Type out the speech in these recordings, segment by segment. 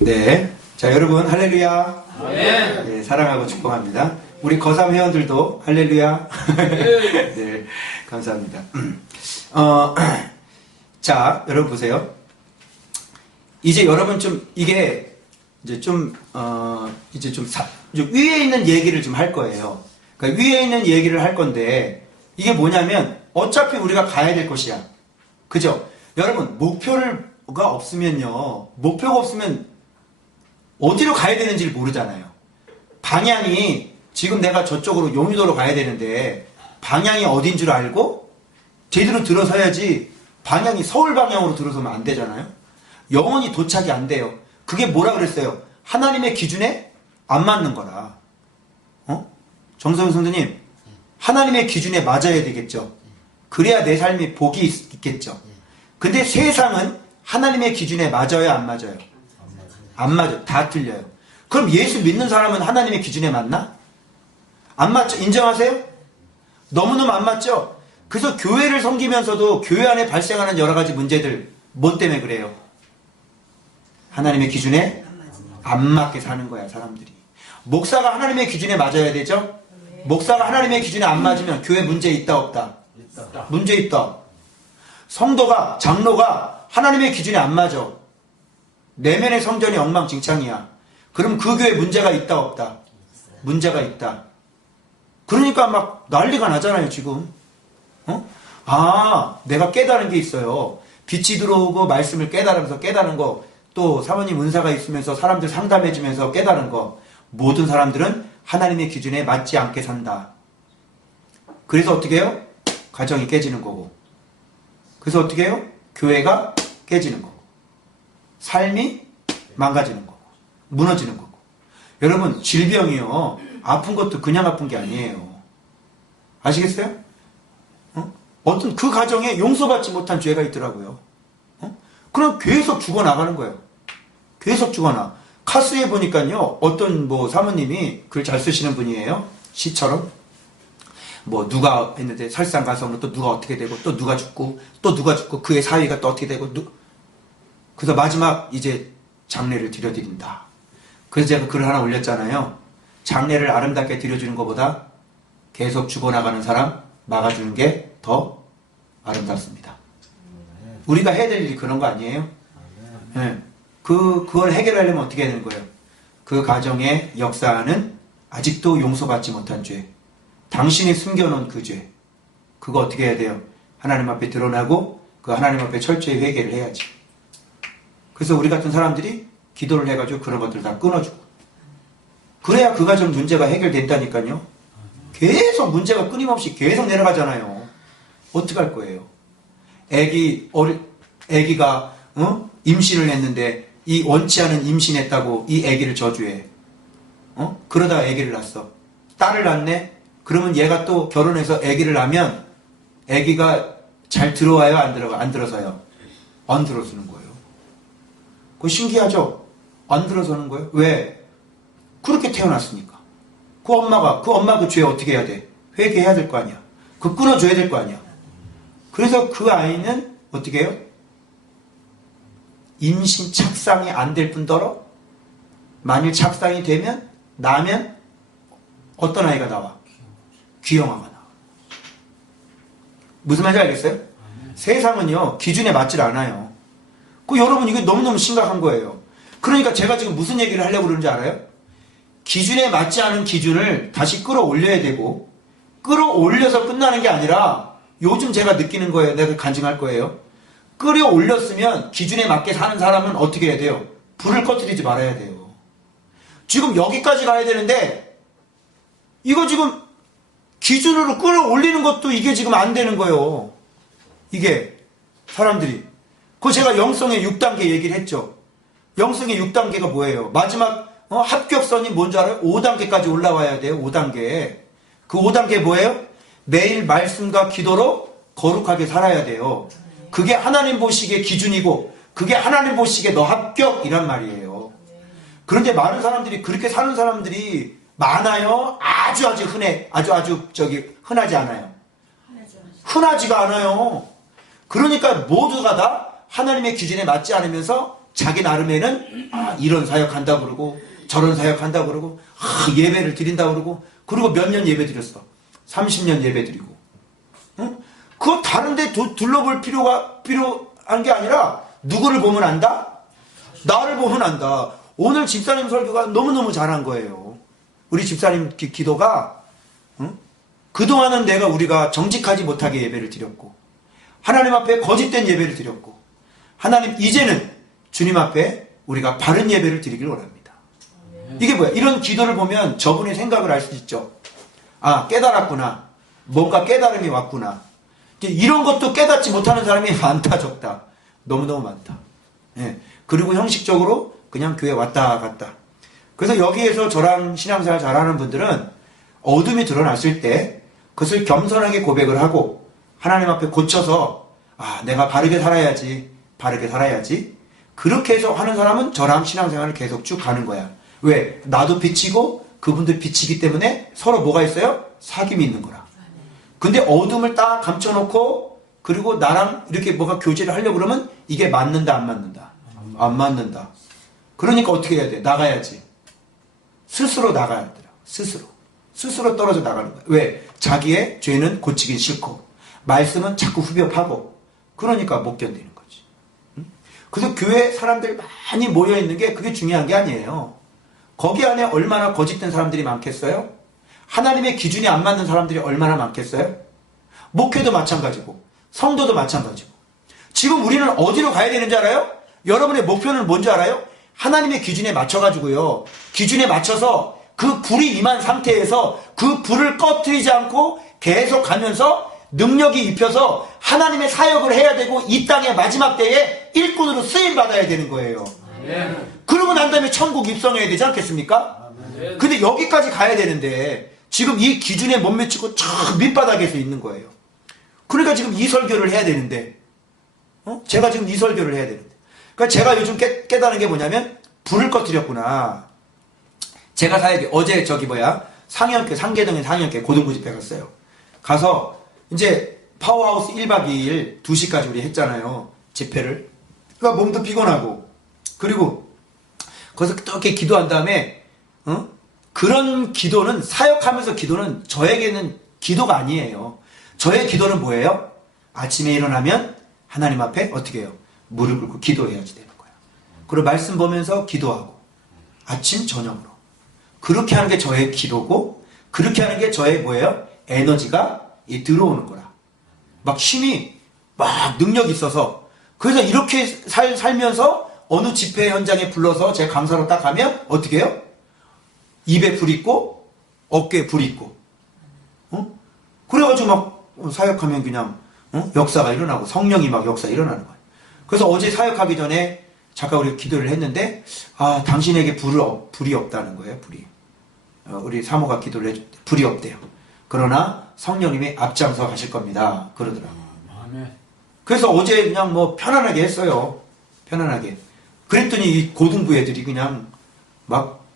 네. 자, 여러분, 할렐루야. 네. 네, 사랑하고 축복합니다. 우리 거삼 회원들도 할렐루야. 네, 감사합니다. 자, 여러분 보세요. 이제 여러분 좀, 이게, 이제 좀, 좀 위에 있는 얘기를 좀 할 거예요. 그러니까 위에 있는 얘기를 할 건데, 이게 뭐냐면, 어차피 우리가 가야 될 곳이야. 그죠? 여러분, 목표가 없으면요. 목표가 없으면 어디로 가야 되는지를 모르잖아요. 방향이 지금 내가 저쪽으로 용유도로 가야 되는데 방향이 어딘 줄 알고 제대로 들어서야지. 방향이 서울 방향으로 들어서면 안 되잖아요. 영원히 도착이 안 돼요. 그게 뭐라 그랬어요? 하나님의 기준에 안 맞는 거라. 정성훈 성도님, 하나님의 기준에 맞아야 되겠죠. 그래야 내 삶이 복이 있겠죠. 근데 세상은 하나님의 기준에 맞아요, 안 맞아요? 안 맞아요. 다 틀려요. 그럼 예수 믿는 사람은 하나님의 기준에 맞나? 안 맞죠? 인정하세요? 너무너무 안 맞죠? 그래서 교회를 섬기면서도 교회 안에 발생하는 여러 가지 문제들, 뭐 때문에 그래요? 하나님의 기준에 안 맞게 사는 거야, 사람들이. 목사가 하나님의 기준에 맞아야 되죠? 목사가 하나님의 기준에 안 맞으면 교회 문제 있다, 없다? 문제 있다. 성도가, 장로가 하나님의 기준에 안 맞아. 내면의 성전이 엉망진창이야. 그럼 그 교회에 문제가 있다, 없다? 문제가 있다. 그러니까 막 난리가 나잖아요, 지금. 내가 깨달은 게 있어요. 빛이 들어오고 말씀을 깨달으면서 깨달은 거, 또 사모님 은사가 있으면서 사람들 상담해주면서 깨달은 거, 모든 사람들은 하나님의 기준에 맞지 않게 산다. 그래서 어떻게 해요? 가정이 깨지는 거고. 그래서 어떻게 해요? 교회가 깨지는 거고. 삶이 망가지는 거고. 무너지는 거고. 여러분, 질병이요. 아픈 것도 그냥 아픈 게 아니에요. 아시겠어요? 어떤 그 가정에 용서받지 못한 죄가 있더라고요. 그럼 계속 죽어나가는 거예요. 계속 죽어나. 카스에 보니까요, 어떤 사모님이 글 잘 쓰시는 분이에요. 시처럼. 누가 했는데 설상가성으로 또 누가 어떻게 되고, 또 누가 죽고, 또 누가 죽고, 그의 사위가 또 어떻게 되고, 그래서 마지막 이제 장례를 드려드린다. 그래서 제가 글을 하나 올렸잖아요. 장례를 아름답게 드려주는 것보다 계속 죽어나가는 사람 막아주는 게 더 아름답습니다. 우리가 해야 될 일이 그런 거 아니에요? 네. 그걸 해결하려면 어떻게 해야 되는 거예요? 그 가정의 역사는 아직도 용서받지 못한 죄. 당신이 숨겨놓은 그 죄. 그거 어떻게 해야 돼요? 하나님 앞에 드러나고 그 하나님 앞에 철저히 회개를 해야지. 그래서 우리 같은 사람들이 기도를 해가지고 그런 것들 다 끊어주고. 그래야 그 가정 문제가 해결된다니까요. 계속 문제가 끊임없이 계속 내려가잖아요. 어떡할 거예요? 애기가 임신을 했는데 이 원치 않은 임신했다고 이 애기를 저주해. 그러다가 애기를 낳았어. 딸을 낳네? 그러면 얘가 또 결혼해서 애기를 낳으면 애기가 잘 들어와요? 안 들어서요? 안 들어서는 거예요. 그거 신기하죠? 안 들어서는 거예요. 왜? 그렇게 태어났으니까. 그 엄마 그 죄 어떻게 해야 돼? 회개해야 될 거 아니야. 그거 끊어줘야 될 거 아니야. 그래서 그 아이는 어떻게 해요? 임신 착상이 안 될 뿐더러 만일 착상이 되면 나면 어떤 아이가 나와? 귀영아가 나와. 무슨 말인지 알겠어요? 세상은요 기준에 맞질 않아요. 여러분 이거 너무너무 심각한 거예요. 그러니까 제가 지금 무슨 얘기를 하려고 그러는지 알아요? 기준에 맞지 않은 기준을 다시 끌어올려야 되고, 끌어올려서 끝나는 게 아니라 요즘 제가 느끼는 거예요. 내가 간증할 거예요. 끌어올렸으면 기준에 맞게 사는 사람은 어떻게 해야 돼요? 불을 꺼뜨리지 말아야 돼요. 지금 여기까지 가야 되는데 이거 지금 기준으로 끌어올리는 것도 이게 지금 안 되는 거예요. 이게 사람들이. 제가 영성의 6단계 얘기를 했죠. 영성의 6단계가 뭐예요? 마지막 합격선이 뭔지 알아요? 5단계까지 올라와야 돼요. 5단계. 그 5단계 뭐예요? 매일 말씀과 기도로 거룩하게 살아야 돼요. 그게 하나님 보시기에 기준이고 그게 하나님 보시기에 너 합격이란 말이에요. 그런데 많은 사람들이 그렇게 사는 사람들이 많아요. 아주 흔해. 아주 흔하지 않아요. 흔하지가 않아요. 그러니까 모두가 다 하나님의 기준에 맞지 않으면서 자기 나름에는 이런 사역한다 그러고 저런 사역한다 그러고 예배를 드린다 그러고 그리고 몇 년 예배 드렸어. 30년 예배 드리고. 응? 그거 다른데 둘러볼 필요한 게 아니라 누구를 보면 안다? 나를 보면 안다. 오늘 집사님 설교가 너무너무 잘한 거예요. 우리 집사님 기도가 그동안은 우리가 정직하지 못하게 예배를 드렸고 하나님 앞에 거짓된 예배를 드렸고 하나님 이제는 주님 앞에 우리가 바른 예배를 드리길 원합니다. 이게 뭐야? 이런 기도를 보면 저분의 생각을 알 수 있죠. 깨달았구나. 뭔가 깨달음이 왔구나. 이런 것도 깨닫지 못하는 사람이 많다 적다. 너무너무 많다. 예. 그리고 형식적으로 그냥 교회 왔다 갔다. 그래서 여기에서 저랑 신앙생활 잘하는 분들은 어둠이 드러났을 때 그것을 겸손하게 고백을 하고 하나님 앞에 고쳐서 내가 바르게 살아야지. 그렇게 해서 하는 사람은 저랑 신앙생활을 계속 쭉 가는 거야. 왜? 나도 비치고 그분도 비치기 때문에 서로 뭐가 있어요? 사귐이 있는 거라. 근데 어둠을 딱 감춰놓고 그리고 나랑 이렇게 뭐가 교제를 하려고 그러면 이게 맞는다 안 맞는다? 안 맞는다. 그러니까 어떻게 해야 돼? 나가야지. 스스로 나가야 되더라. 스스로 떨어져 나가는 거야. 왜? 자기의 죄는 고치긴 싫고 말씀은 자꾸 후벼파고 그러니까 못 견디는 거지. 그래서 교회 사람들 많이 모여있는 게 그게 중요한 게 아니에요. 거기 안에 얼마나 거짓된 사람들이 많겠어요? 하나님의 기준이 안 맞는 사람들이 얼마나 많겠어요? 목회도 마찬가지고 성도도 마찬가지고 지금 우리는 어디로 가야 되는지 알아요? 여러분의 목표는 뭔지 알아요? 하나님의 기준에 맞춰가지고요. 기준에 맞춰서 그 불이 임한 상태에서 그 불을 꺼뜨리지 않고 계속 가면서 능력이 입혀서 하나님의 사역을 해야 되고 이 땅의 마지막 때에 일꾼으로 쓰임받아야 되는 거예요. 그러고 난 다음에 천국 입성해야 되지 않겠습니까? 근데 여기까지 가야 되는데 지금 이 기준에 못 미치고 저 밑바닥에서 있는 거예요. 그러니까 지금 이 설교를 해야 되는데 제가 지금 이 설교를 해야 되는데 그러니까 제가 요즘 깨달은 게 뭐냐면 불을 꺼뜨렸구나. 제가 사역이 어제 상계동에 상계교회 고등부 집회 갔어요. 가서 이제 파워하우스 1박 2일 2시까지 우리 했잖아요. 집회를. 그러니까 몸도 피곤하고 그리고 거기서 또 이렇게 기도한 다음에 그런 기도는 사역하면서 기도는 저에게는 기도가 아니에요. 저의 기도는 뭐예요? 아침에 일어나면 하나님 앞에 어떻게 해요? 무릎 꿇고 기도해야지 되는 거야. 그리고 말씀 보면서 기도하고 아침 저녁으로 그렇게 하는 게 저의 기도고 그렇게 하는 게 저의 뭐예요? 에너지가 들어오는 거라. 막 힘이 막 능력이 있어서 그래서 이렇게 살면서 어느 집회 현장에 불러서 제 강사로 딱 가면 어떻게 해요? 입에 불 있고 어깨에 불 있고 그래가지고 막 사역하면 그냥 역사가 일어나고 성령이 막 역사 일어나는 거예요. 그래서 어제 사역하기 전에 잠깐 우리 기도를 했는데 당신에게 불이 없다는 거예요. 불이. 우리 사모가 기도를 해줄 때 불이 없대요. 그러나 성령님이 앞장서 가실 겁니다. 그러더라고요. 그래서 어제 그냥 편안하게 했어요. 편안하게. 그랬더니 이 고등부 애들이 그냥 막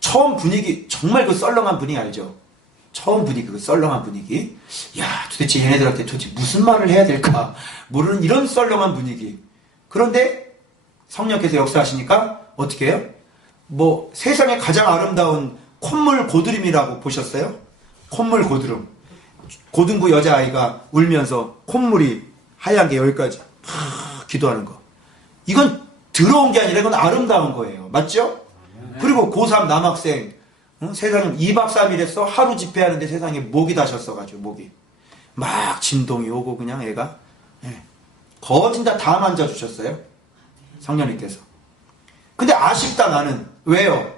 처음 분위기 정말 그 썰렁한 분위기 알죠? 처음 분위기 그 썰렁한 분위기. 야 도대체 얘네들한테 도대체 무슨 말을 해야 될까 모르는 이런 썰렁한 분위기. 그런데 성령께서 역사하시니까 어떻게 해요? 세상에 가장 아름다운 콧물 고드름이라고 보셨어요? 콧물 고드름. 고등부 여자아이가 울면서 콧물이 하얀 게 여기까지 기도하는 거. 이건 더러운 게 아니라 이건 아름다운 거예요. 맞죠? 그리고 고3 남학생 세상에 2박 3일 했어. 하루 집회하는데 세상에 목이 다셨어가지고 목이 막 진동이 오고 그냥 애가 거진다 다 만져주셨어요. 성령님께서. 근데 아쉽다 나는. 왜요?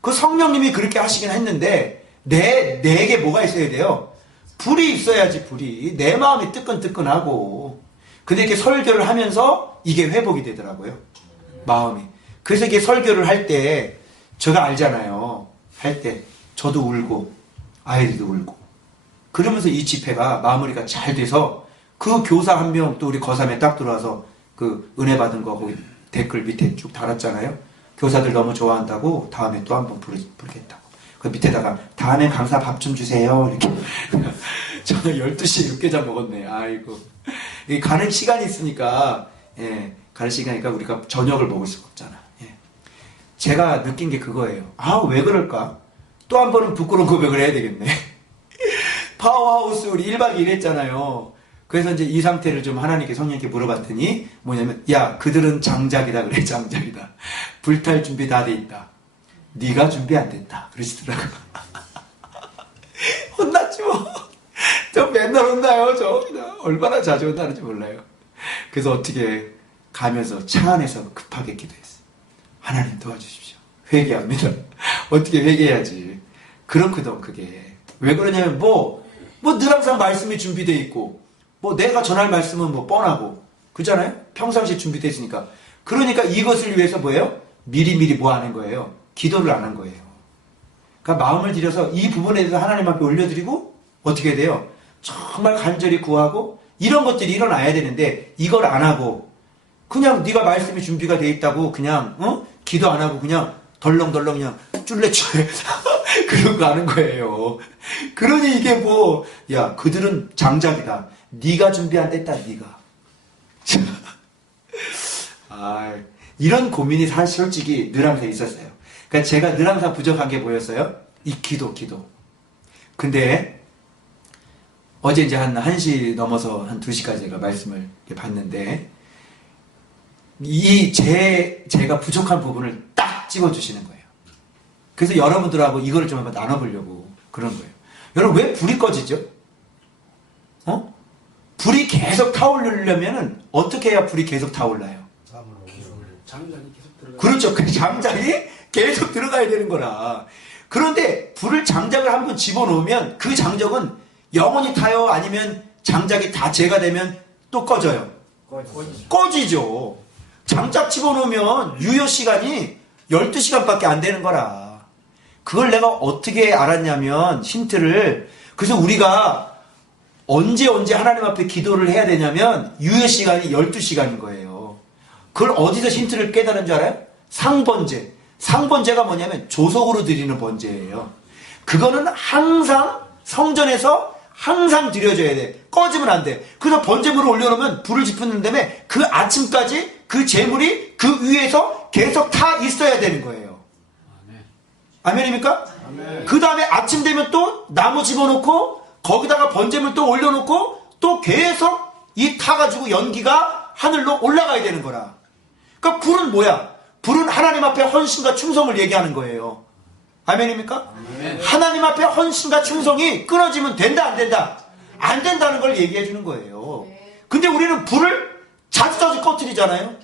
그 성령님이 그렇게 하시긴 했는데 내게 뭐가 있어야 돼요? 불이 있어야지. 불이. 내 마음이 뜨끈뜨끈하고. 근데 이렇게 설교를 하면서 이게 회복이 되더라고요. 마음이. 그래서 이게 설교를 할 때 제가 알잖아요. 할 때 저도 울고 아이들도 울고 그러면서 이 집회가 마무리가 잘 돼서 그 교사 한 명 또 우리 거삼에 딱 들어와서 그 은혜 받은 거 거기 댓글 밑에 쭉 달았잖아요. 교사들 너무 좋아한다고 다음에 또 한번 부르겠다고. 그 밑에다가 다음에 강사 밥 좀 주세요. 이렇게. 저는 12시에 육개장 먹었네. 아이고. 가는 시간이 있으니까 가르치니까 우리가 저녁을 먹을 수가 없잖아. 예. 제가 느낀 게 그거예요. 아, 왜 그럴까? 또 한 번은 부끄러운 고백을 해야 되겠네. 파워하우스 우리 1박 2일 했잖아요. 그래서 이제 이 상태를 좀 하나님께 성령님께 물어봤더니 뭐냐면, 야, 그들은 장작이다. 그래, 장작이다. 불탈 준비 다 돼 있다. 네가 준비 안 됐다. 그러시더라고. 혼났지 뭐. 저 맨날 혼나요. 저 얼마나 자주 혼나는지 몰라요. 그래서 어떻게 가면서 차 안에서 급하게 기도했어요. 하나님 도와주십시오. 회개합니다. 어떻게 회개해야지. 그렇거든 그게. 왜 그러냐면 늘 항상 말씀이 준비되어 있고 내가 전할 말씀은 뻔하고 그렇잖아요. 평상시에 준비되어 있으니까. 그러니까 이것을 위해서 뭐예요? 미리미리 뭐 하는 거예요? 기도를 안 한 거예요. 그러니까 마음을 들여서 이 부분에 대해서 하나님 앞에 올려드리고 어떻게 해야 돼요? 정말 간절히 구하고 이런 것들이 일어나야 되는데 이걸 안 하고 그냥 네가 말씀이 준비가 돼 있다고 그냥 기도 안 하고 그냥 덜렁덜렁 그냥 쫄래쫄래 그러고 하는 거예요. 그러니 이게 야 그들은 장작이다. 네가 준비 안 됐다. 네가. 이런 고민이 사실 솔직히 늘 항상 있었어요. 그러니까 제가 늘 항상 부족한 게 뭐였어요? 이 기도. 근데 어제 이제 한 1시 넘어서 한 2시까지 제가 말씀을 봤는데 제가 부족한 부분을 딱 집어주시는 거예요. 그래서 여러분들하고 이거를 좀 한번 나눠보려고 그런 거예요. 여러분 왜 불이 꺼지죠? 불이 계속 타오르려면은 어떻게 해야 불이 계속 타올라요? 장작이 계속 들어가. 그렇죠. 그 장작이 계속 들어가야 되는 거라. 그런데 불을 장작을 한번 집어넣으면 그 장작은 영원히 타요? 아니면 장작이 다 재가 되면 또 꺼져요? 꺼지죠. 장작 집어넣으면 유효 시간이 12시간밖에 안 되는 거라. 그걸 내가 어떻게 알았냐면 힌트를 그래서 우리가 언제 하나님 앞에 기도를 해야 되냐면 유효 시간이 12시간인 거예요. 그걸 어디서 힌트를 깨달은 줄 알아요? 상번제. 상번제가 뭐냐면 조석으로 드리는 번제예요. 그거는 항상 성전에서 항상 드려져야 돼. 꺼지면 안 돼. 그래서 번제물을 올려놓으면 불을 지푸는 다음에 그 아침까지 그 제물이 그 위에서 계속 타 있어야 되는 거예요. 아멘입니까? 아멘. 그 다음에 아침 되면 또 나무 집어넣고 거기다가 번제물 또 올려놓고 또 계속 이 타가지고 연기가 하늘로 올라가야 되는 거라. 그러니까 불은 뭐야? 불은 하나님 앞에 헌신과 충성을 얘기하는 거예요. 아멘입니까? 아멘. 하나님 앞에 헌신과 충성이 끊어지면 된다 안 된다? 안 된다는 걸 얘기해 주는 거예요. 근데 우리는 불을 자주자주 꺼뜨리잖아요.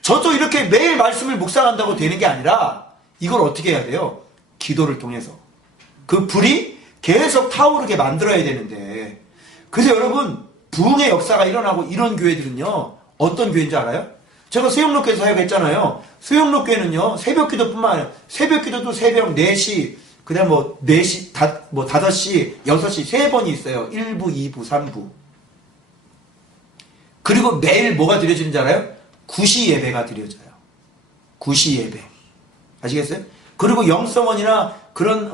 저도 이렇게 매일 말씀을 묵상한다고 되는 게 아니라 이걸 어떻게 해야 돼요? 기도를 통해서 그 불이 계속 타오르게 만들어야 되는데 그래서 여러분 부흥의 역사가 일어나고 이런 교회들은요 어떤 교회인지 알아요? 제가 수영록교에서 사역했잖아요. 수영록교회는요 새벽기도뿐만 아니라 새벽기도도 새벽 4시 그 다음 4시 5시 6시 3번이 있어요. 1부 2부 3부 그리고 매일 뭐가 드려지는지 알아요? 9시 예배가 드려져요. 9시 예배 아시겠어요? 그리고 영성원이나 그런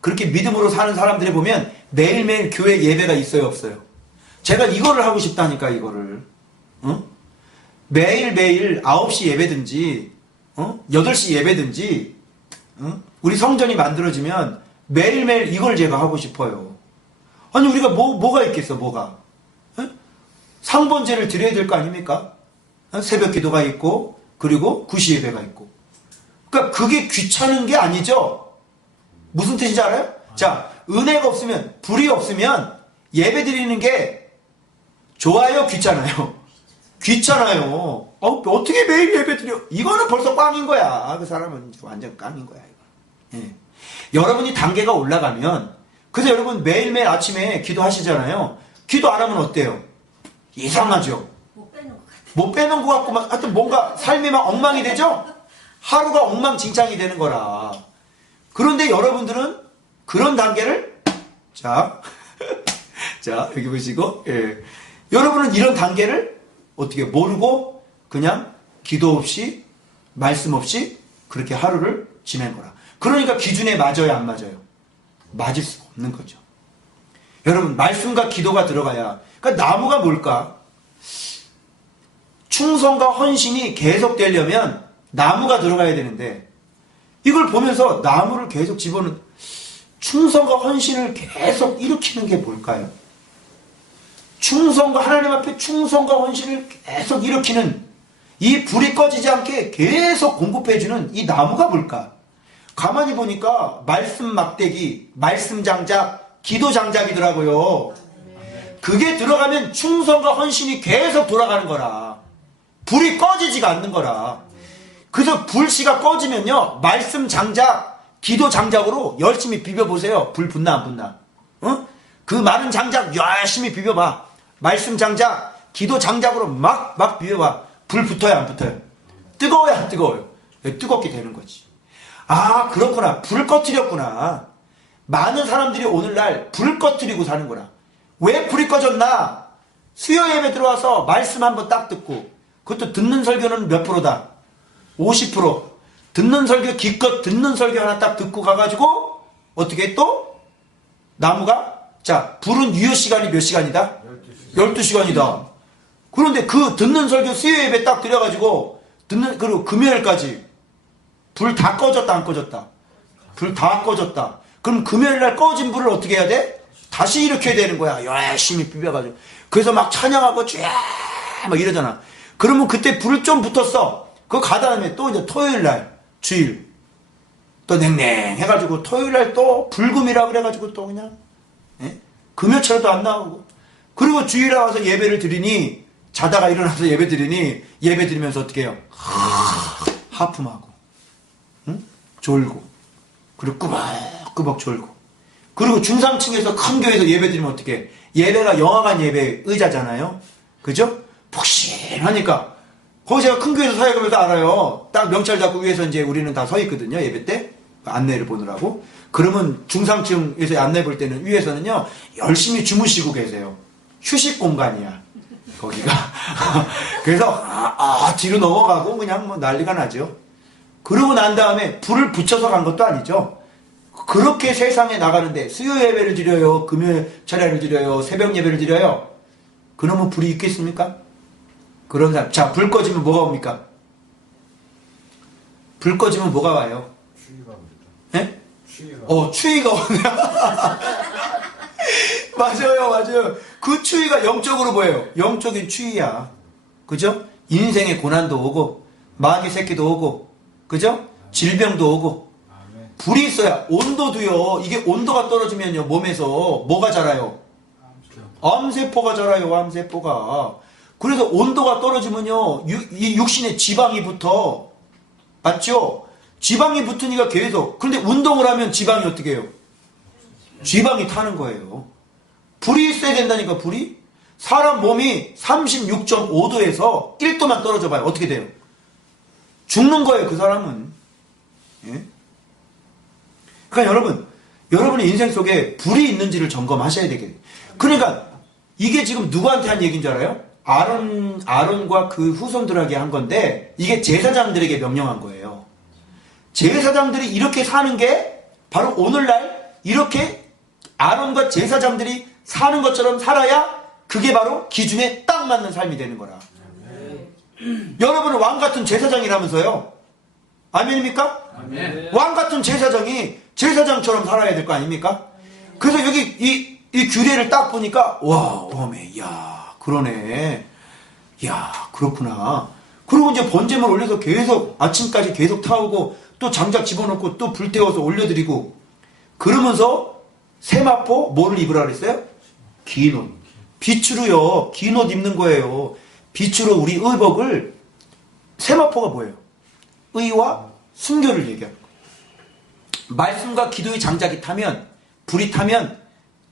그렇게 믿음으로 사는 사람들이 보면 매일매일 교회 예배가 있어요 없어요? 제가 이거를 하고 싶다니까 이거를 매일매일 9시 예배든지 8시 예배든지 우리 성전이 만들어지면 매일매일 이걸 제가 하고 싶어요. 아니 우리가 뭐가 있겠어 뭐가 상번제를 드려야 될 거 아닙니까? 새벽 기도가 있고 그리고 9시 예배가 있고 그러니까 그게 귀찮은 게 아니죠. 무슨 뜻인지 알아요? 자, 은혜가 없으면 불이 없으면 예배 드리는 게 좋아요 귀찮아요? 귀찮아요. 어떻게 매일 예배 드려? 이거는 벌써 꽝인 거야. 그 사람은 완전 꽝인 거야 이거. 예. 여러분이 단계가 올라가면 그래서 여러분 매일매일 아침에 기도하시잖아요. 기도 안 하면 어때요? 이상하죠? 못 빼는 것 같고 막 하여튼 뭔가 삶이 막 엉망이 되죠? 하루가 엉망진창이 되는 거라. 그런데 여러분들은 그런 단계를 자 여기 보시고 여러분은 이런 단계를 어떻게 모르고 그냥 기도 없이 말씀 없이 그렇게 하루를 지낸 거라. 그러니까 기준에 맞아요 안 맞아요? 맞을 수가 없는 거죠. 여러분 말씀과 기도가 들어가야. 그러니까 나무가 뭘까? 충성과 헌신이 계속되려면 나무가 들어가야 되는데 이걸 보면서 나무를 계속 집어넣는 충성과 헌신을 계속 일으키는 게 뭘까요? 충성과 하나님 앞에 충성과 헌신을 계속 일으키는 이 불이 꺼지지 않게 계속 공급해주는 이 나무가 뭘까? 가만히 보니까 말씀 막대기, 말씀 장작, 기도 장작이더라고요. 그게 들어가면 충성과 헌신이 계속 돌아가는 거라. 불이 꺼지지가 않는 거라. 그래서 불씨가 꺼지면요, 말씀 장작, 기도 장작으로 열심히 비벼보세요. 불 붙나 안 붙나? 어? 그 마른 장작 열심히 비벼봐. 말씀 장작, 기도 장작으로 막 비벼봐. 불 붙어요, 안 붙어요? 뜨거워요, 안 뜨거워요? 뜨겁게 되는 거지. 아, 그렇구나. 불 꺼뜨렸구나. 많은 사람들이 오늘날 불 꺼뜨리고 사는구나. 왜 불이 꺼졌나? 수요 예배 들어와서 말씀 한번 딱 듣고, 그것도 듣는 설교는 몇 프로다? 50%. 듣는 설교, 기껏 듣는 설교 하나 딱 듣고 가가지고, 어떻게 또? 나무가? 자, 불은 유효 시간이 몇 시간이다? 12시간이다. 그런데 그 듣는 설교 수요 예배 딱 드려가지고, 그리고 금요일까지, 불 다 꺼졌다, 안 꺼졌다? 불 다 꺼졌다. 그럼 금요일날 꺼진 불을 어떻게 해야 돼? 다시 일으켜야 되는 거야. 열심히 비벼가지고. 그래서 막 찬양하고 쫙막 이러잖아. 그러면 그때 불 좀 붙었어. 그거 가다 하면 또 이제 토요일날, 주일. 또 냉랭해가지고 토요일날 또 불금이라 그래가지고 또 그냥, 예? 금요철도 안 나오고. 그리고 주일에 와서 예배를 드리니, 자다가 일어나서 예배 드리니, 예배 드리면서 어떻게 해요? 하품하고. 응? 졸고. 그리고 꾸벅꾸벅 졸고. 그리고 중상층에서 큰 교회에서 예배 드리면 어떻게 해? 예배가 영화관 예배 의자잖아요. 그죠? 푹신하니까. 거기 제가 큰 교회에서 사역하면서 알아요. 딱 명찰 잡고 위에서 이제 우리는 다 서 있거든요. 예배 때. 안내를 보느라고. 그러면 중상층에서 안내 볼 때는 위에서는요. 열심히 주무시고 계세요. 휴식 공간이야. 거기가. 그래서 뒤로 넘어가고 그냥 뭐 난리가 나죠. 그러고 난 다음에 불을 붙여서 간 것도 아니죠. 그렇게 세상에 나가는데 수요 예배를 드려요, 금요일 차례를 드려요, 새벽 예배를 드려요. 그러면 불이 있겠습니까? 그런 사람. 자, 불 꺼지면 뭐가 옵니까? 불 꺼지면 뭐가 와요? 추위가 옵니다. 예? 추위가. 추위가 오네. 맞아요. 그 추위가 영적으로 뭐예요? 영적인 추위야. 그죠? 인생의 고난도 오고, 마귀 새끼도 오고, 그죠? 질병도 오고. 불이 있어야 온도도요. 이게 온도가 떨어지면요 몸에서 뭐가 자라요? 암세포가 자라요. 암세포가. 그래서 온도가 떨어지면요 이 육신에 지방이 붙어. 맞죠? 지방이 붙으니까 계속. 그런데 운동을 하면 지방이 어떻게 해요? 지방이 타는 거예요. 불이 있어야 된다니까. 불이. 사람 몸이 36.5도에서 1도만 떨어져 봐요. 어떻게 돼요? 죽는 거예요. 그 사람은. 예? 그러니까 여러분의 인생 속에 불이 있는지를 점검하셔야 되겠네요. 그러니까 이게 지금 누구한테 한 얘기인 줄 알아요? 아론과 그 후손들에게 한 건데 이게 제사장들에게 명령한 거예요. 제사장들이 이렇게 사는 게 바로 오늘날 이렇게 아론과 제사장들이 사는 것처럼 살아야 그게 바로 기준에 딱 맞는 삶이 되는 거라. 여러분은 왕 같은 제사장이라면서요. 아멘입니까? 아멘. 왕 같은 제사장이 제사장처럼 살아야 될 거 아닙니까? 그래서 여기 이 규례를 딱 보니까 와, 어메, 야, 그러네. 야, 그렇구나. 그리고 이제 번제물 올려서 계속 아침까지 계속 타오고 또 장작 집어넣고 또 불태워서 올려드리고 그러면서 세마포 뭐를 입으라 그랬어요? 긴 옷. 빛으로요. 긴 옷 입는 거예요. 빛으로 우리 의복을. 세마포가 뭐예요? 의와 순교를 얘기하는 거예요. 말씀과 기도의 장작이 타면, 불이 타면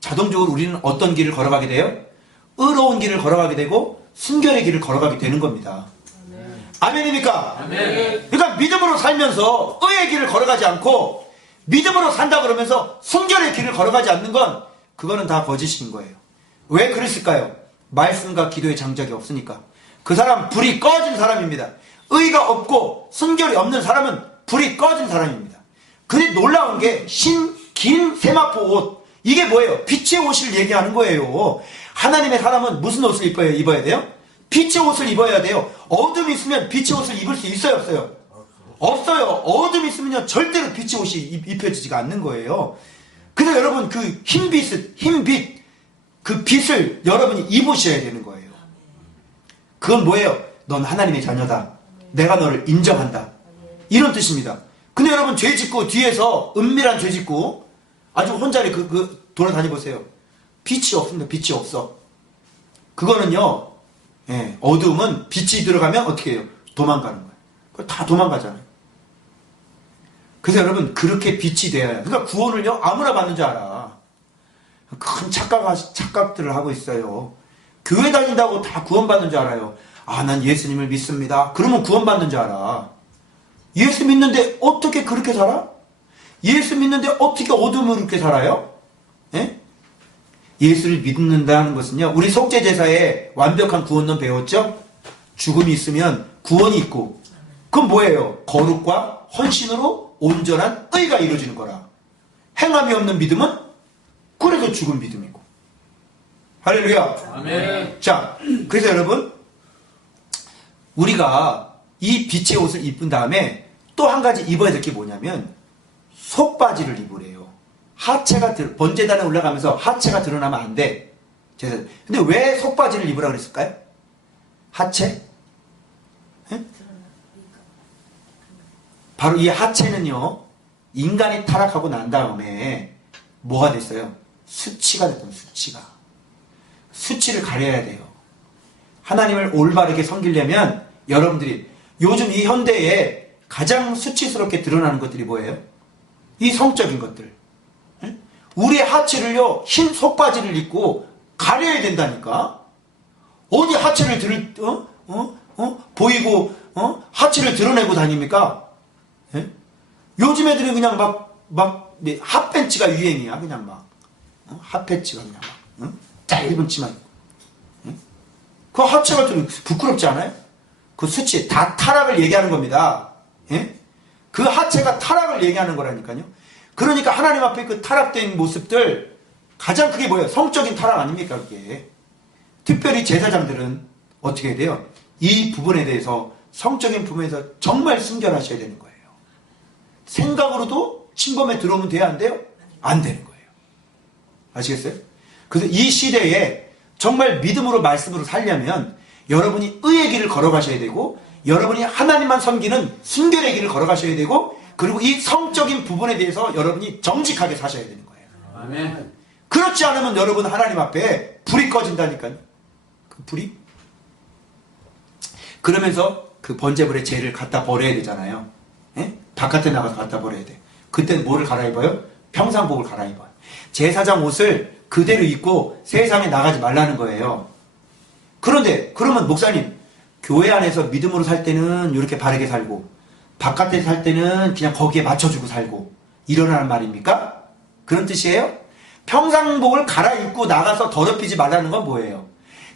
자동적으로 우리는 어떤 길을 걸어가게 돼요? 의로운 길을 걸어가게 되고 순결의 길을 걸어가게 되는 겁니다. 아멘입니까? 아멘. 그러니까 믿음으로 살면서 의의 길을 걸어가지 않고 믿음으로 산다 그러면서 순결의 길을 걸어가지 않는 건 그거는 다 거짓인 거예요. 왜 그랬을까요? 말씀과 기도의 장작이 없으니까. 그 사람 불이 꺼진 사람입니다. 의가 없고 순결이 없는 사람은 불이 꺼진 사람입니다. 근데 놀라운 게 긴 세마포 옷. 이게 뭐예요? 빛의 옷을 얘기하는 거예요. 하나님의 사람은 무슨 옷을 입어야 돼요? 빛의 옷을 입어야 돼요. 어둠이 있으면 빛의 옷을 입을 수 있어요, 없어요? 없어요. 어둠이 있으면요, 절대로 빛의 옷이 입혀지지가 않는 거예요. 그래서 여러분, 그 흰빛, 그 빛을 여러분이 입으셔야 되는 거예요. 그건 뭐예요? 넌 하나님의 자녀다. 내가 너를 인정한다. 이런 뜻입니다. 근데 여러분, 죄 짓고 뒤에서 은밀한 죄 짓고 아주 혼자 돌아다니보세요. 빛이 없습니다. 빛이 없어. 그거는요, 예, 어두움은 빛이 들어가면 어떻게 해요? 도망가는 거예요. 그거 다 도망가잖아요. 그래서 여러분, 그렇게 빛이 돼야 해요. 그러니까 구원을요, 아무나 받는 줄 알아. 큰 착각들을 하고 있어요. 교회 다닌다고 다 구원받는 줄 알아요. 아, 난 예수님을 믿습니다. 그러면 구원받는 줄 알아. 예수 믿는데 어떻게 그렇게 살아? 예수 믿는데 어떻게 어둠으로 그렇게 살아요? 예? 예수를 믿는다는 것은요, 우리 속죄제사에 완벽한 구원론 배웠죠? 죽음이 있으면 구원이 있고, 그건 뭐예요? 거룩과 헌신으로 온전한 의가 이루어지는 거라. 행함이 없는 믿음은 그래도 죽은 믿음이고. 할렐루야. 아멘. 자, 그래서 여러분, 우리가 이 빛의 옷을 입은 다음에 또 한 가지 입어야 될 게 뭐냐면 속바지를 입으래요. 하체가 번제단에 올라가면서 하체가 드러나면 안 돼. 근데 왜 속바지를 입으라 그랬을까요? 하체? 예? 바로 이 하체는요, 인간이 타락하고 난 다음에 뭐가 됐어요? 수치가 됐던 수치가. 수치를 가려야 돼요. 하나님을 올바르게 섬기려면 여러분들이 요즘 이 현대에 가장 수치스럽게 드러나는 것들이 뭐예요? 이 성적인 것들. 예? 우리의 하체를요, 흰 속바지를 입고 가려야 된다니까. 어디 하체를 보이고 하체를 드러내고 다닙니까? 예? 요즘 애들은 그냥 핫팬츠가 유행이야. 그냥 핫팬츠가 그냥 짧은 치마 입고. 예? 그 하체가 좀 부끄럽지 않아요? 그 수치, 다 타락을 얘기하는 겁니다. 예? 그 하체가 타락을 얘기하는 거라니까요. 그러니까 하나님 앞에 그 타락된 모습들, 가장 크게 뭐예요? 성적인 타락 아닙니까, 그게? 특별히 제사장들은 어떻게 해야 돼요? 이 부분에 대해서, 성적인 부분에서 정말 순결하셔야 되는 거예요. 생각으로도 침범에 들어오면 돼야 안 돼요? 안 되는 거예요. 아시겠어요? 그래서 이 시대에 정말 믿음으로 말씀으로 살려면 여러분이 의의 길을 걸어가셔야 되고, 여러분이 하나님만 섬기는 순결의 길을 걸어가셔야 되고, 그리고 이 성적인 부분에 대해서 여러분이 정직하게 사셔야 되는 거예요. 아멘. 그렇지 않으면 여러분 하나님 앞에 불이 꺼진다니까요. 그 불이. 그러면서 그 번제불에 죄를 갖다 버려야 되잖아요. 예? 바깥에 나가서 갖다 버려야 돼. 그때는 뭐를 갈아입어요? 평상복을 갈아입어요. 제사장 옷을 그대로 입고 세상에 나가지 말라는 거예요. 그런데 그러면 목사님, 교회 안에서 믿음으로 살 때는 이렇게 바르게 살고 바깥에 살 때는 그냥 거기에 맞춰주고 살고 이러라는 말입니까? 그런 뜻이에요? 평상복을 갈아입고 나가서 더럽히지 말라는 건 뭐예요?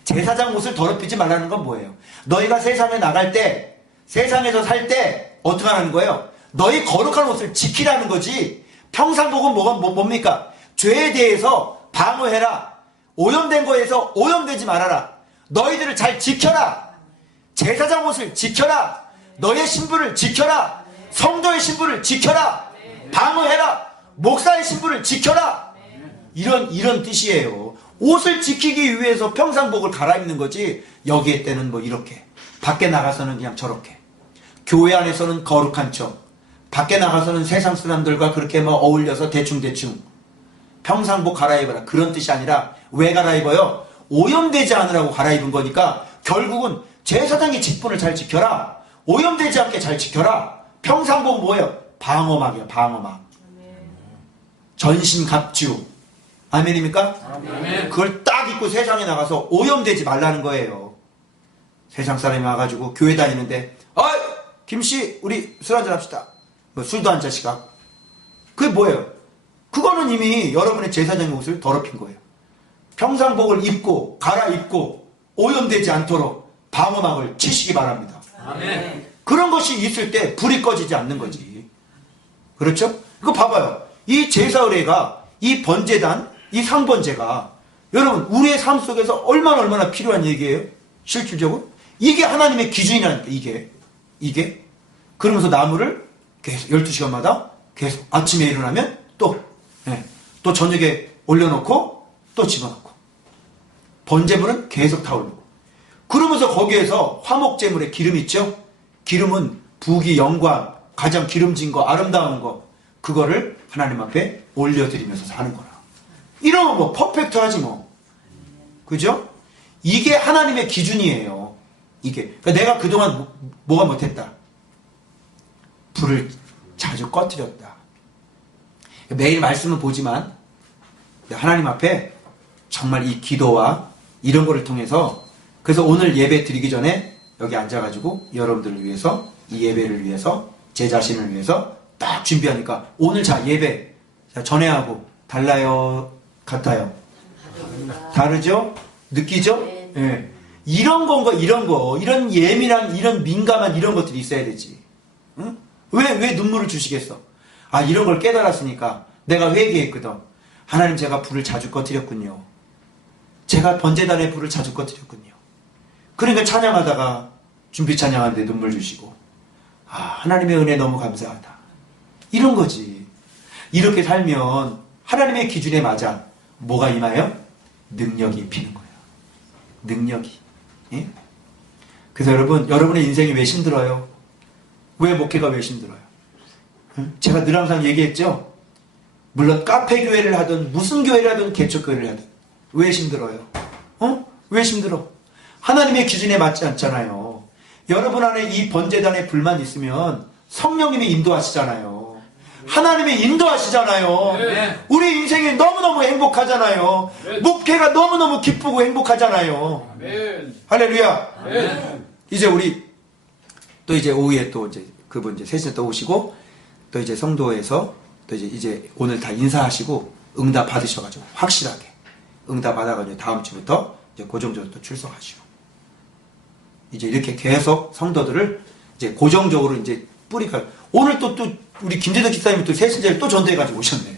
제사장 옷을 더럽히지 말라는 건 뭐예요? 너희가 세상에 나갈 때, 세상에서 살 때 어떻게 하는 거예요? 너희 거룩한 옷을 지키라는 거지. 평상복은 뭡니까? 죄에 대해서 방어해라. 오염된 거에서 오염되지 말아라. 너희들을 잘 지켜라. 제사장 옷을 지켜라. 너의 신분을 지켜라. 성도의 신분을 지켜라. 방어해라. 목사의 신분을 지켜라. 이런 뜻이에요. 옷을 지키기 위해서 평상복을 갈아입는 거지. 여기에 때는 뭐 이렇게, 밖에 나가서는 그냥 저렇게, 교회 안에서는 거룩한 척, 밖에 나가서는 세상 사람들과 그렇게 뭐 어울려서 대충대충 평상복 갈아입어라, 그런 뜻이 아니라 왜 갈아입어요? 오염되지 않으라고 갈아입은 거니까 결국은 제사장의 직분을 잘 지켜라. 오염되지 않게 잘 지켜라. 평상복 뭐예요? 방어막이에요. 방어막. 전신갑주. 아멘입니까? 아멘. 그걸 딱 입고 세상에 나가서 오염되지 말라는 거예요. 세상 사람이 와가지고 교회 다니는데, 김씨, 우리 술 한잔 합시다. 뭐 술도 한 잔씩 하고. 그게 뭐예요? 그거는 이미 여러분의 제사장의 옷을 더럽힌 거예요. 평상복을 입고 갈아입고 오염되지 않도록 방어막을 치시기 바랍니다. 아멘. 그런 것이 있을 때 불이 꺼지지 않는 거지. 그렇죠? 이거 봐봐요. 이 제사 의례가, 이 번제단, 이 상번제가 여러분 우리의 삶 속에서 얼마나 필요한 얘기예요? 실질적으로. 이게 하나님의 기준이라니까, 이게. 그러면서 나무를 계속 12시간마다 계속 아침에 일어나면 또, 또 저녁에 올려놓고 또 집어넣고. 번제물은 계속 타오르고. 그러면서 거기에서 화목제물에 기름 있죠? 기름은 부귀, 영광, 가장 기름진 거, 아름다운 거, 그거를 하나님 앞에 올려드리면서 사는 거라. 이러면 뭐 퍼펙트하지 뭐. 그죠? 이게 하나님의 기준이에요. 이게. 그러니까 내가 그동안 뭐가 못했다. 불을 자주 꺼뜨렸다. 매일 말씀은 보지만 하나님 앞에 정말 이 기도와 이런 거를 통해서, 그래서 오늘 예배 드리기 전에 여기 앉아가지고 여러분들을 위해서, 이 예배를 위해서, 제 자신을 위해서 딱 준비하니까 오늘 자 예배 자, 전에하고 달라요? 같아요? 다르죠? 느끼죠? 예. 이런 건가, 이런 예민한, 이런 민감한 이런 것들이 있어야 되지. 응? 왜 눈물을 주시겠어? 아, 이런 걸 깨달았으니까 내가 회개했거든. 하나님, 제가 불을 자주 꺼뜨렸군요. 제가 번제단에 불을 자주 꺼뜨렸군요. 그러니까 찬양하다가 준비 찬양하는데 눈물 주시고, 아, 하나님의 은혜 너무 감사하다. 이런 거지. 이렇게 살면 하나님의 기준에 맞아 뭐가 임하여? 능력이 입히는 거예요. 능력이. 예? 그래서 여러분의 인생이 왜 힘들어요? 왜 목회가 왜 힘들어요? 제가 늘 항상 얘기했죠? 물론 카페 교회를 하든 무슨 교회를 하든 개척 교회를 하든 왜 힘들어요? 왜 힘들어? 하나님의 기준에 맞지 않잖아요. 여러분 안에 이 번제단에 불만 있으면 성령님이 인도하시잖아요. 하나님이 인도하시잖아요. 네. 우리 인생이 너무너무 행복하잖아요. 네. 목회가 너무너무 기쁘고 행복하잖아요. 아멘. 할렐루야. 아멘. 이제 우리 또 이제 오후에 또 이제 그분 이제 셋이 또 오시고 또 이제 성도에서 또 이제 오늘 다 인사하시고 응답 받으셔가지고 확실하게 응답 받아가지고 다음 주부터 이제 고정적으로 또 출석하시고 이제 이렇게 계속 성도들을 이제 고정적으로 이제 뿌리가 오늘 또 우리 김재덕 집사님이 또 새신제를 또 전도해가지고 오셨네.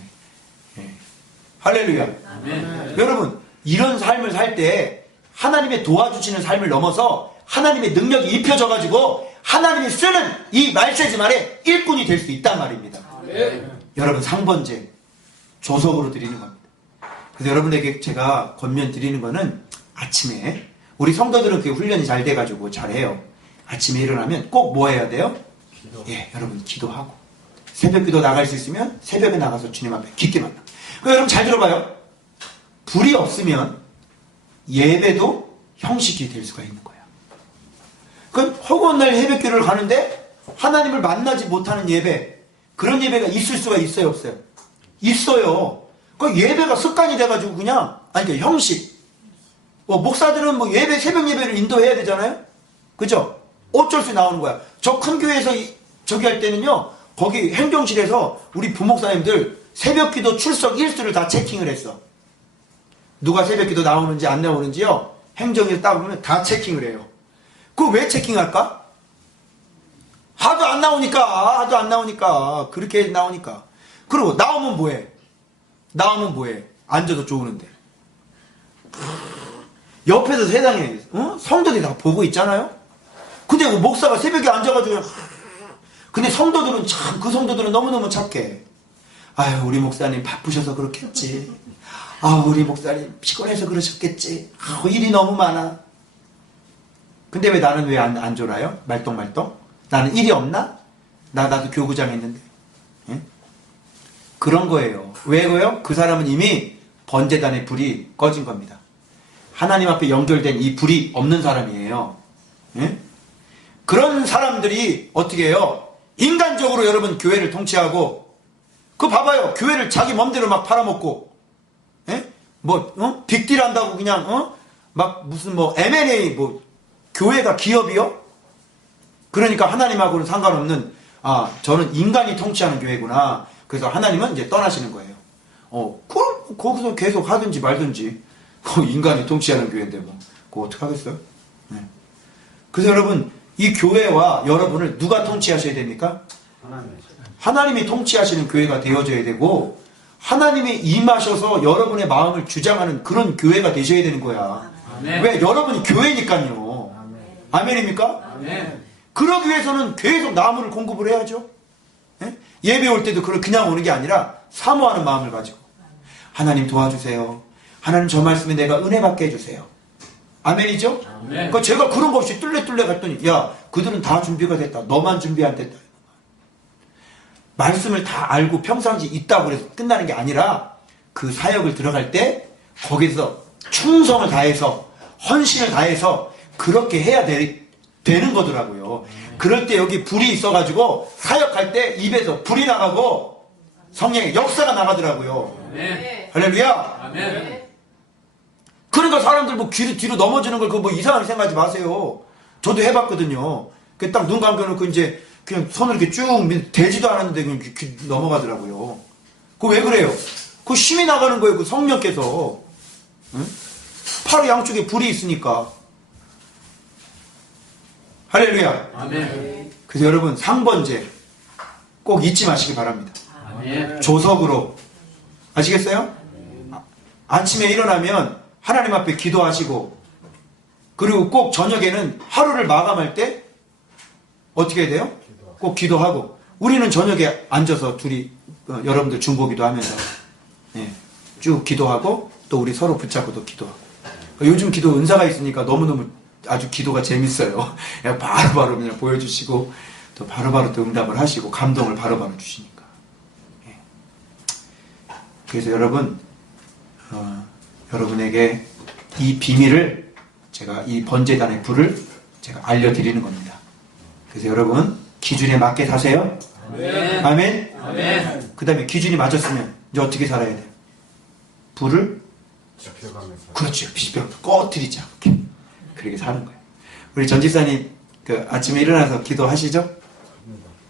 예. 할렐루야. 아멘. 여러분 이런 삶을 살 때 하나님의 도와주시는 삶을 넘어서 하나님의 능력이 입혀져가지고 하나님이 쓰는 이 말세지만의 일꾼이 될 수 있단 말입니다. 아멘. 여러분 상번제 조석으로 드리는 겁니다. 그래서 여러분에게 제가 권면 드리는 거는 아침에 우리 성도들은 그 훈련이 잘 돼가지고 잘해요. 아침에 일어나면 꼭 뭐 해야 돼요? 예, 여러분 기도하고 새벽 기도 나갈 수 있으면 새벽에 나가서 주님 앞에 깊게 만나. 그러니까 여러분 잘 들어봐요. 불이 없으면 예배도 형식이 될 수가 있는 거야. 그럼 허구한 날 새벽기도를 가는데 하나님을 만나지 못하는 예배, 그런 예배가 있을 수가 있어요, 없어요? 있어요. 그 예배가 습관이 돼가지고 그냥 그러니까 형식. 목사들은 뭐 예배, 새벽 예배를 인도해야 되잖아요? 그죠? 어쩔 수 나오는 거야. 저 큰 교회에서 저기 할 때는요, 거기 행정실에서 우리 부목사님들 새벽 기도 출석 일수를 다 체킹을 했어. 누가 새벽 기도 나오는지 안 나오는지요, 행정에서 딱 보면 다 체킹을 해요. 그거 왜 체킹할까? 하도 안 나오니까. 그렇게 나오니까. 그리고 나오면 뭐해? 앉아도 좋으는데. 옆에서 세상에 성도들이 다 보고 있잖아요. 근데 목사가 새벽에 앉아가지고 근데 성도들은 참 그 성도들은 너무너무 착해. 아유 우리 목사님 바쁘셔서 그렇겠지. 아 우리 목사님 피곤해서 그러셨겠지. 아 일이 너무 많아. 근데 왜 나는 왜 안 졸아요? 말똥말똥? 나는 일이 없나? 나도 교구장 했는데. 예? 그런 거예요. 왜요? 그 사람은 이미 번제단의 불이 꺼진 겁니다. 하나님 앞에 연결된 이 불이 없는 사람이에요. 예? 그런 사람들이 어떻게 해요? 인간적으로 여러분 교회를 통치하고, 그거 봐봐요. 교회를 자기 맘대로 막 팔아먹고, 예? 빅딜 한다고 그냥, 막 무슨 M&A, 교회가 기업이요? 그러니까 하나님하고는 상관없는, 저는 인간이 통치하는 교회구나. 그래서 하나님은 이제 떠나시는 거예요. 거기서 계속 하든지 말든지. 인간이 통치하는 교회인데 그거 어떡하겠어요? 네. 그래서 여러분, 이 교회와 여러분을 누가 통치하셔야 됩니까? 하나님이 통치하시는 교회가 되어져야 되고, 하나님이 임하셔서 여러분의 마음을 주장하는 그런 교회가 되셔야 되는 거야. 아멘. 왜? 여러분이 교회니까요. 아멘입니까? 아멘. 그러기 위해서는 계속 나무를 공급을 해야죠. 예? 예배 올 때도 그냥 오는 게 아니라 사모하는 마음을 가지고 하나님 도와주세요. 하나님 저 말씀에 내가 은혜 받게 해주세요. 아멘이죠? 아멘. 그러니까 제가 그런 거 없이 뚫레뚫레 갔더니 야 그들은 다 준비가 됐다. 너만 준비 안 됐다. 말씀을 다 알고 평상시 있다고 해서 끝나는 게 아니라 그 사역을 들어갈 때 거기서 충성을 다해서 헌신을 다해서 그렇게 해야 되는 거더라고요. 그럴 때 여기 불이 있어가지고 사역할 때 입에서 불이 나가고 성령의 역사가 나가더라고요. 아멘. 할렐루야. 아멘. 그러니까 사람들 뭐 뒤로 넘어지는 걸 뭐 이상하게 생각하지 마세요. 저도 해봤거든요. 그 딱 눈 감겨놓고 이제 그냥 손을 이렇게 쭉 대지도 않았는데 그냥 이렇게 넘어가더라고요. 그거 왜 그래요? 그 힘이 나가는 거예요. 그 성령께서. 응? 팔 양쪽에 불이 있으니까. 할렐루야. 아멘. 그래서 여러분 상번제 꼭 잊지 마시기 바랍니다. 아멘. 조석으로. 아시겠어요? 아침에 일어나면 하나님 앞에 기도하시고 그리고 꼭 저녁에는 하루를 마감할 때 어떻게 해야 돼요? 꼭 기도하고 우리는 저녁에 앉아서 둘이 여러분들 중보기도 하면서 예, 쭉 기도하고 또 우리 서로 붙잡고도 기도하고 요즘 기도 은사가 있으니까 너무너무 아주 기도가 재밌어요. 그냥 바로바로 그냥 보여주시고 또 바로바로 또 응답을 하시고 감동을 바로바로 주시니까 예. 그래서 여러분 여러분에게 이 비밀을 제가 이 번제단의 불을 제가 알려드리는 겁니다. 그래서 여러분 기준에 맞게 사세요. 아멘. 아멘. 아멘. 그 다음에 기준이 맞았으면 이제 어떻게 살아야 돼요? 불을 지켜가면서. 그렇죠. 비벼 꺼뜨리지 않게 그렇게 사는 거예요. 우리 전 집사님 그 아침에 일어나서 기도하시죠?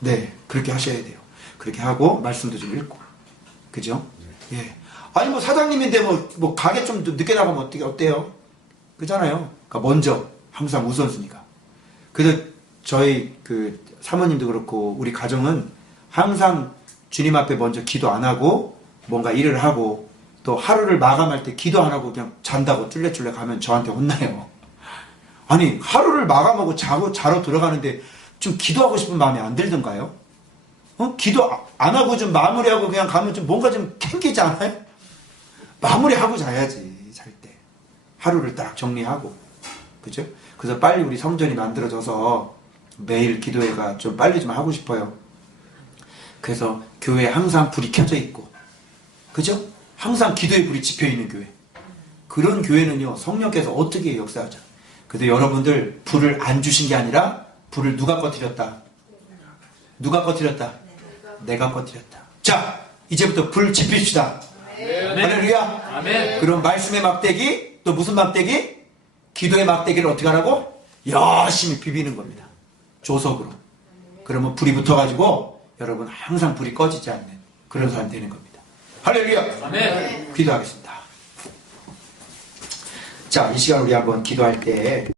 네, 그렇게 하셔야 돼요. 그렇게 하고 말씀도 좀 읽고, 그죠? 예. 아니 뭐 사장님인데 뭐 가게 좀 늦게 나가면 어때요? 그잖아요. 그러니까 먼저 항상 우선순위가. 그래서 저희 그 사모님도 그렇고 우리 가정은 항상 주님 앞에 먼저 기도 안 하고 뭔가 일을 하고 또 하루를 마감할 때 기도 안 하고 그냥 잔다고 쫄래쫄래 가면 저한테 혼나요. 아니 하루를 마감하고 자러 들어가는데 좀 기도하고 싶은 마음이 안 들던가요? 기도 안 하고 좀 마무리하고 그냥 가면 좀 뭔가 좀 캥기지 않아요? 마무리하고 자야지 잘 때. 하루를 딱 정리하고 그죠? 그래서 빨리 우리 성전이 만들어져서 매일 기도회가 좀 빨리 좀 하고 싶어요. 그래서 교회에 항상 불이 켜져 있고 그죠? 항상 기도의 불이 지펴 있는 교회. 그런 교회는요 성령께서 어떻게 역사하죠? 그래서 여러분들 불을 안 주신 게 아니라 불을 누가 꺼뜨렸다? 누가 꺼뜨렸다? 내가 꺼뜨렸다. 자 이제부터 불 지핍시다. 할렐루야. 아멘. 그럼 말씀의 막대기 또 무슨 막대기? 기도의 막대기를 어떻게 하라고? 열심히 비비는 겁니다. 조석으로. 그러면 불이 붙어가지고 여러분 항상 불이 꺼지지 않는 그런 사람 되는 겁니다. 할렐루야. 아멘. 기도하겠습니다. 자, 이 시간 우리 한번 기도할 때